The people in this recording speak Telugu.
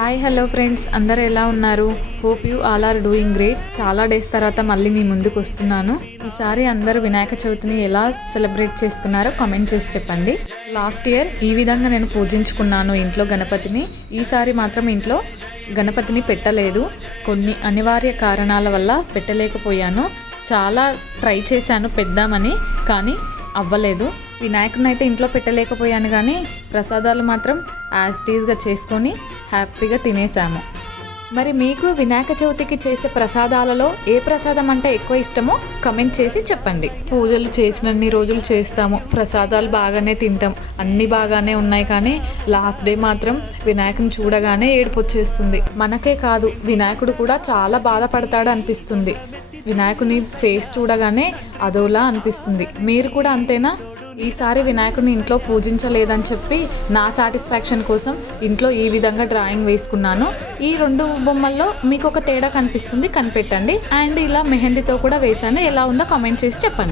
హాయ్ హలో ఫ్రెండ్స్, అందరు ఎలా ఉన్నారు? Hope you all are doing great. చాలా డేస్ తర్వాత మళ్ళీ మీ ముందుకు వస్తున్నాను. ఈసారి అందరూ వినాయక చవితిని ఎలా సెలబ్రేట్ చేసుకున్నారో కామెంట్ చేసి చెప్పండి. లాస్ట్ ఇయర్ ఈ విధంగా నేను పూజించుకున్నాను ఇంట్లో గణపతిని. ఈసారి మాత్రం ఇంట్లో గణపతిని పెట్టలేదు. కొన్ని అనివార్య కారణాల వల్ల పెట్టలేకపోయాను. చాలా ట్రై చేశాను పెడదామని, కానీ అవ్వలేదు. వినాయకుని అయితే ఇంట్లో పెట్టలేకపోయాను, కానీ ప్రసాదాలు మాత్రం యాజ్ టీజ్గా చేసుకొని హ్యాపీగా తినేసాము. మరి మీకు వినాయక చవితికి చేసే ప్రసాదాలలో ఏ ప్రసాదం అంటే ఎక్కువ ఇష్టమో కమెంట్ చేసి చెప్పండి. పూజలు చేసినన్ని రోజులు చేస్తాము, ప్రసాదాలు బాగానే తింటాం, అన్నీ బాగానే ఉన్నాయి, కానీ లాస్ట్ డే మాత్రం వినాయకుని చూడగానే ఏడుపు వచ్చేస్తుంది. మనకే కాదు, వినాయకుడు కూడా చాలా బాధపడతాడు అనిపిస్తుంది. వినాయకుని ఫేస్ చూడగానే అదోలా అనిపిస్తుంది. మీరు కూడా అంతేనా? ఈసారి వినాయకుని ఇంట్లో పూజించలేదని చెప్పి నా సాటిస్ఫాక్షన్ కోసం ఇంట్లో ఈ విధంగా డ్రాయింగ్ వేసుకున్నాను. ఈ రెండు బొమ్మల్లో మీకు ఒక తేడా కనిపిస్తుంది, కనిపెట్టండి. అండ్ ఇలా మెహందీతో కూడా వేశాను. ఎలా ఉందో కామెంట్ చేసి చెప్పండి.